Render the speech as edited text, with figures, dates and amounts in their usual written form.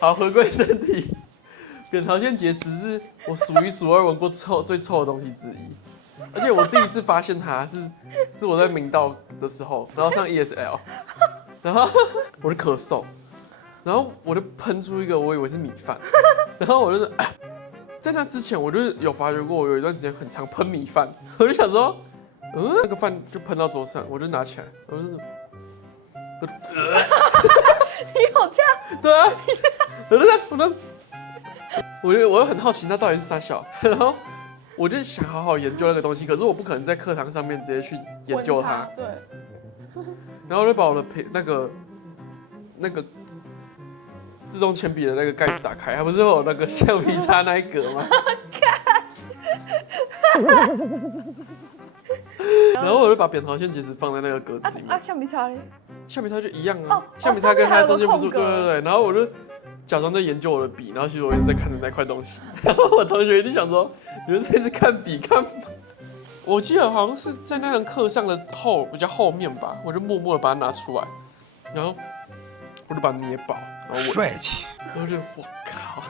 好，回归正题，扁桃腺结石是我数一数二闻过最臭的东西之一，而且我第一次发现它是我在明道的时候，然后上 ESL， 然后我就咳嗽，然后我就喷出一个我以为是米饭，然后我就在那之前我就有发觉过，我有一段时间很常喷米饭，我就想说，那个饭就喷到桌上，我就拿起来，我就。你有这样？对啊，我就很好奇那到底是啥小，然后我就想好好研究那个东西，可是我不可能在课堂上面直接去研究它，对。然后我就把我的那个自动铅笔的那个盖子打开，它不是有那个橡皮擦那一格吗？然后我就把扁桃腺结石放在那个格子里面。橡皮擦嘞？橡皮擦就一样啊，橡皮擦跟它中间不是对，然后我就假装在研究我的笔，然后其实我一直在看着那块东西。然后我同学一定想说，你们这是看笔干嘛？我记得好像是在那堂课上的比较后面吧，我就默默的把它拿出来，然后我就把它捏爆，然后帅气。我就我靠。